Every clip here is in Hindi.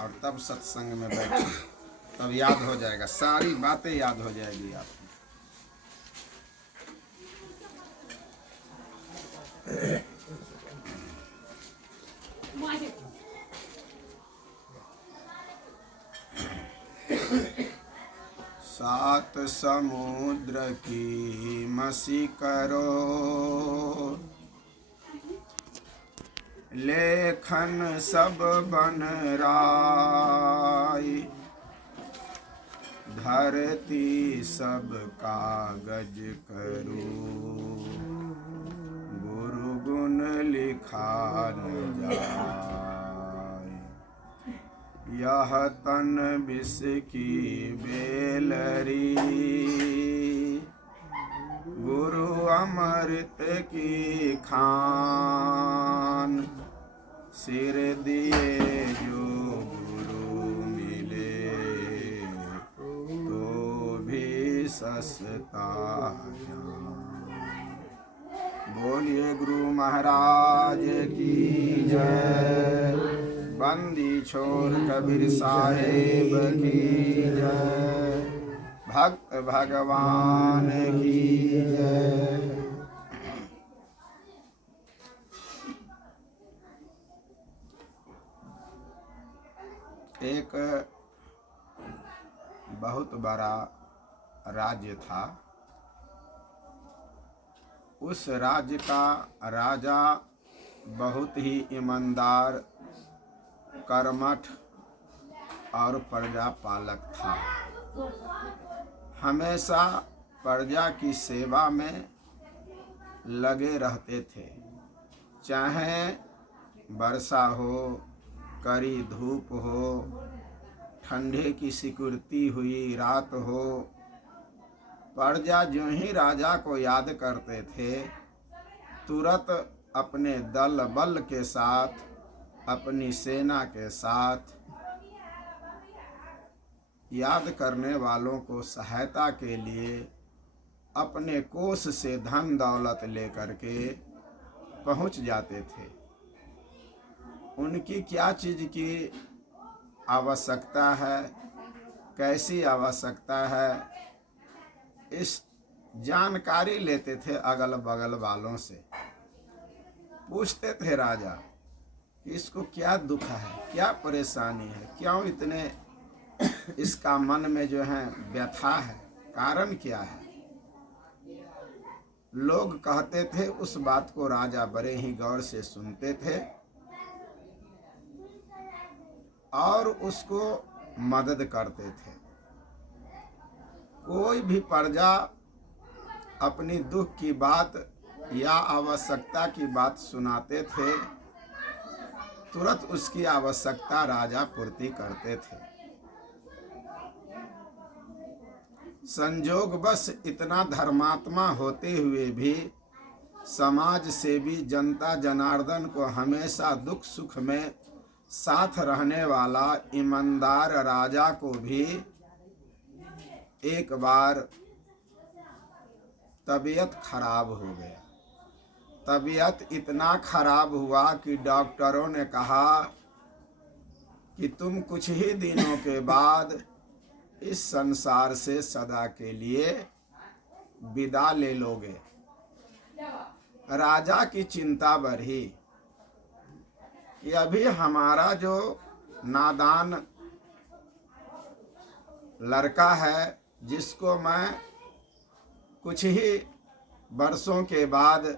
और तब सत्संग में बैठे, तब याद हो जाएगा, सारी बातें याद हो जाएगी आपको। सात समुद्र की मसी करो, लेखन सब बन राई, धरती सब कागज करो, गुरु गुण लिखा न जाए। यह तन विष की बेलरी, गुरु अमृत की खान, सिर दिए जो गुरु मिले, तो भी सस्ता जान। बोलिए गुरु महाराज की जय। बंदी छोड़ कबीर साहेब की जय। भक्त भगवान की जय। एक बहुत बड़ा राज्य था। उस राज्य का राजा बहुत ही ईमानदार, कर्मठ और प्रजा पालक था। हमेशा प्रजा की सेवा में लगे रहते थे, चाहे वर्षा हो, कड़ी धूप हो, ठंडे की सिकुड़ती हुई रात हो। प्रजा जो ही राजा को याद करते थे, तुरंत अपने दल बल के साथ, अपनी सेना के साथ याद करने वालों को सहायता के लिए अपने कोष से धन दौलत लेकर के पहुंच जाते थे। उनकी क्या चीज़ की आवश्यकता है, कैसी आवश्यकता है, इस जानकारी लेते थे अगल बगल वालों से। पूछते थे राजा कि इसको क्या दुख है, क्या परेशानी है, क्यों इतने इसका मन में जो है व्यथा है, कारण क्या है। लोग कहते थे, उस बात को राजा बड़े ही गौर से सुनते थे और उसको मदद करते थे। कोई भी प्रजा अपनी दुख की बात या आवश्यकता की बात सुनाते थे, तुरंत उसकी आवश्यकता राजा पूर्ति करते थे। संजोगवश इतना धर्मात्मा होते हुए भी समाज सेवी जनता जनार्दन को हमेशा दुख सुख में साथ रहने वाला ईमानदार राजा को भी एक बार तबीयत खराब हो गया। तबीयत इतना खराब हुआ कि डॉक्टरों ने कहा कि तुम कुछ ही दिनों के बाद इस संसार से सदा के लिए विदा ले लोगे। राजा की चिंता बढ़ी कि अभी हमारा जो नादान लड़का है, जिसको मैं कुछ ही वर्षों के बाद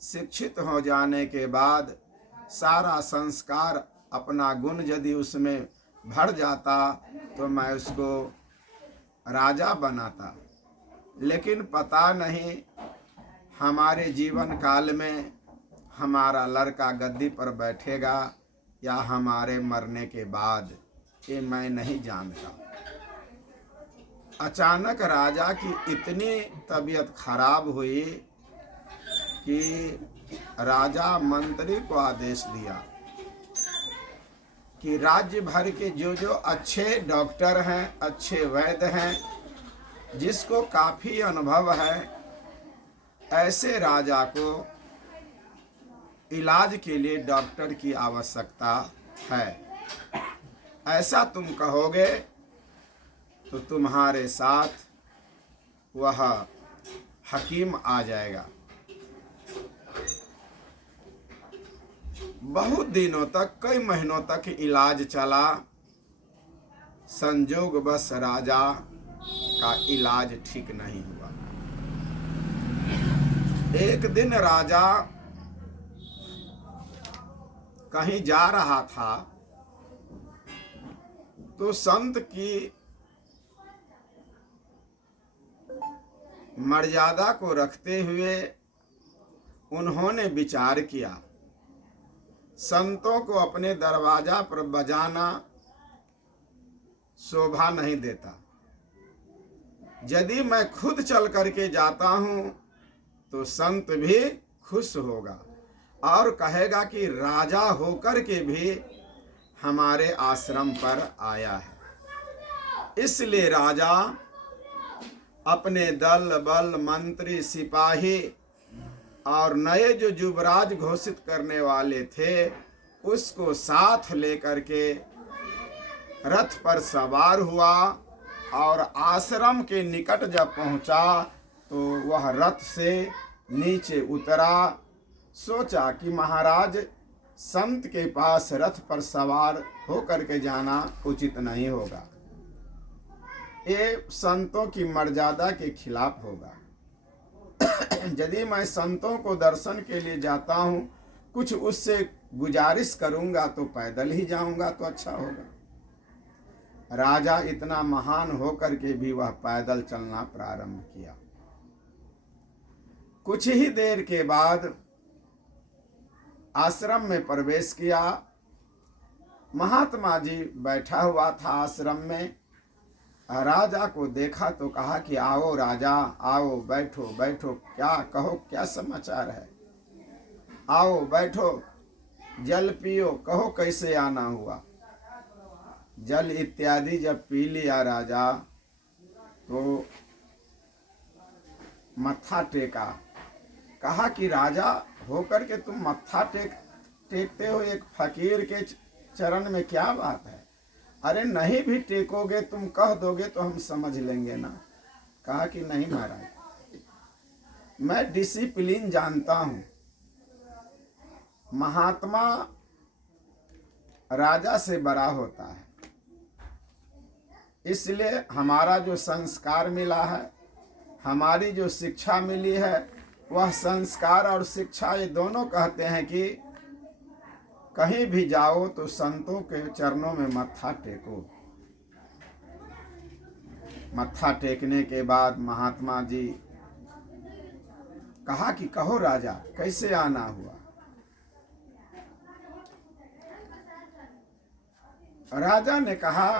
शिक्षित हो जाने के बाद सारा संस्कार अपना गुण यदि उसमें भर जाता तो मैं उसको राजा बनाता, लेकिन पता नहीं हमारे जीवन काल में हमारा लड़का गद्दी पर बैठेगा या हमारे मरने के बाद, ये मैं नहीं जानता। अचानक राजा की इतनी तबीयत खराब हुई कि राजा मंत्री को आदेश दिया कि राज्य भर के जो जो अच्छे डॉक्टर हैं, अच्छे वैद्य हैं, जिसको काफ़ी अनुभव है, ऐसे राजा को इलाज के लिए डॉक्टर की आवश्यकता है। ऐसा तुम कहोगे तो तुम्हारे साथ वह हकीम आ जाएगा। बहुत दिनों तक, कई महीनों तक इलाज चला। संजोगवश राजा का इलाज ठीक नहीं हुआ। एक दिन राजा कहीं जा रहा था तो संत की मर्यादा को रखते हुए उन्होंने विचार किया, संतों को अपने दरवाजा पर बजाना शोभा नहीं देता। यदि मैं खुद चल करके जाता हूं तो संत भी खुश होगा और कहेगा कि राजा होकर के भी हमारे आश्रम पर आया है। इसलिए राजा अपने दल बल, मंत्री, सिपाही और नए जो युवराज घोषित करने वाले थे उसको साथ लेकर के रथ पर सवार हुआ और आश्रम के निकट जब पहुंचा तो वह रथ से नीचे उतरा। सोचा कि महाराज, संत के पास रथ पर सवार होकर के जाना उचित नहीं होगा, ये संतों की मर्यादा के खिलाफ होगा। यदि मैं संतों को दर्शन के लिए जाता हूँ, कुछ उससे गुजारिश करूँगा तो पैदल ही जाऊँगा तो अच्छा होगा। राजा इतना महान होकर के भी वह पैदल चलना प्रारंभ किया। कुछ ही देर के बाद आश्रम में प्रवेश किया। महात्मा जी बैठा हुआ था आश्रम में। राजा को देखा तो कहा कि आओ राजा, आओ, बैठो बैठो, क्या कहो, क्या समाचार है, आओ बैठो, जल पियो, कहो कैसे आना हुआ। जल इत्यादि जब पी लिया राजा तो मत्था टेका। कहा कि राजा होकर के तुम मत्था टेकते हो, एक फकीर के चरण में क्या बात है? अरे नहीं भी टेकोगे, तुम कह दोगे तो हम समझ लेंगे ना। कहा कि नहीं महाराज, मैं डिसिप्लिन जानता हूं। महात्मा राजा से बड़ा होता है, इसलिए हमारा जो संस्कार मिला है, हमारी जो शिक्षा मिली है, वह संस्कार और शिक्षा ये दोनों कहते हैं कि कहीं भी जाओ तो संतों के चरणों में मत्था टेको। मत्था टेकने के बाद महात्मा जी कहा कि कहो राजा, कैसे आना हुआ? राजा ने कहा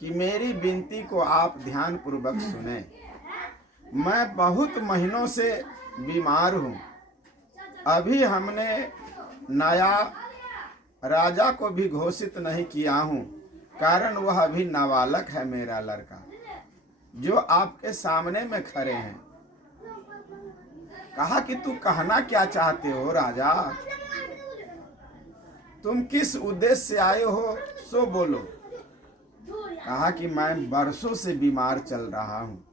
कि मेरी विनती को आप ध्यान पूर्वक सुने। मैं बहुत महीनों से बीमार हूँ। अभी हमने नया राजा को भी घोषित नहीं किया हूँ, कारण वह अभी नाबालक है मेरा लड़का, जो आपके सामने में खड़े हैं। कहा कि तू कहना क्या चाहते हो राजा? तुम किस उद्देश्य से आए हो सो बोलो। कहा कि मैं बरसों से बीमार चल रहा हूँ,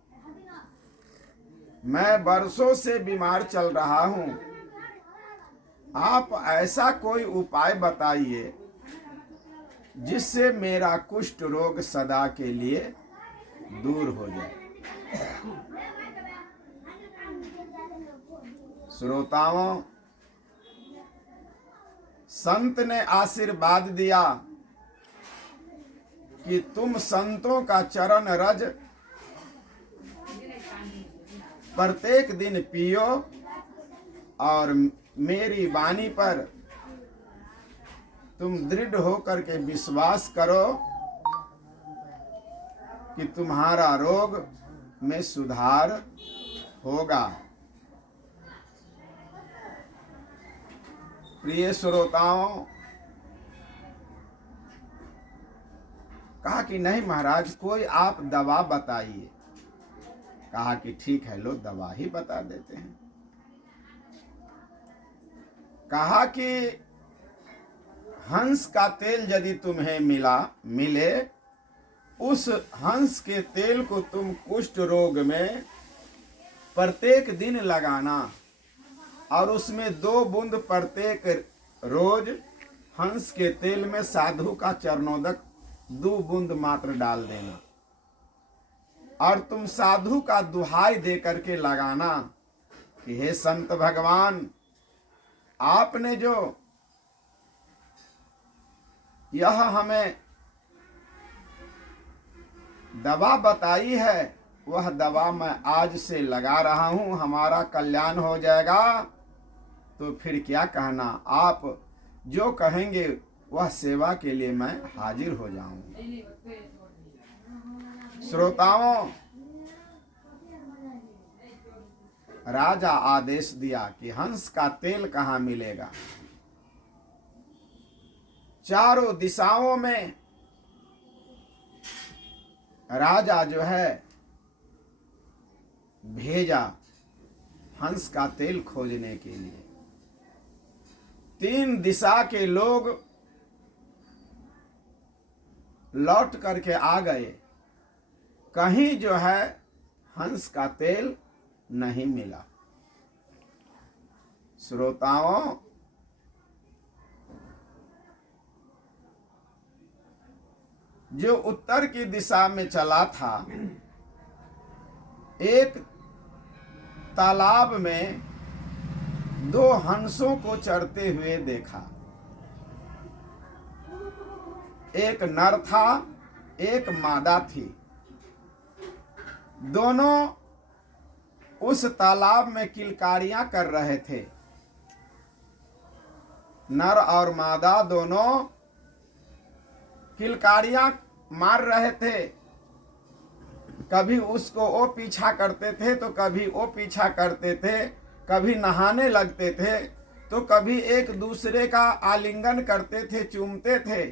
मैं बरसों से बीमार चल रहा हूँ। आप ऐसा कोई उपाय बताइए जिससे मेरा कुष्ठ रोग सदा के लिए दूर हो जाए। श्रोताओं, संत ने आशीर्वाद दिया कि तुम संतों का चरण रज प्रत्येक दिन पियो और मेरी वाणी पर तुम दृढ़ होकर के विश्वास करो कि तुम्हारा रोग में सुधार होगा। प्रिय श्रोताओं, कहा कि नहीं महाराज, कोई आप दवा बताइए। कहा कि ठीक है, लो दवा ही बता देते हैं। कहा कि हंस का तेल यदि तुम्हें मिले, उस हंस के तेल को तुम कुष्ठ रोग में प्रत्येक दिन लगाना और उसमें 2 बूंद प्रत्येक रोज हंस के तेल में साधु का चरणोदक 2 बूंद मात्र डाल देना और तुम साधु का दुहाई दे करके लगाना कि हे संत भगवान, आपने जो यह हमें दवा बताई है, वह दवा मैं आज से लगा रहा हूं, हमारा कल्याण हो जाएगा। तो फिर क्या कहना, आप जो कहेंगे वह सेवा के लिए मैं हाजिर हो जाऊंगा। श्रोताओं, राजा आदेश दिया कि हंस का तेल कहाँ मिलेगा। चारों दिशाओं में राजा जो है भेजा हंस का तेल खोजने के लिए। 3 दिशा के लोग लौट करके आ गए, कहीं जो है हंस का तेल नहीं मिला। श्रोताओं, जो उत्तर की दिशा में चला था, एक तालाब में 2 हंसों को चरते हुए देखा। एक नर था, एक मादा थी। दोनों उस तालाब में किलकारियां कर रहे थे। नर और मादा दोनों किलकारियां मार रहे थे। कभी उसको वो पीछा करते थे तो कभी वो पीछा करते थे, कभी नहाने लगते थे तो कभी एक दूसरे का आलिंगन करते थे, चूमते थे।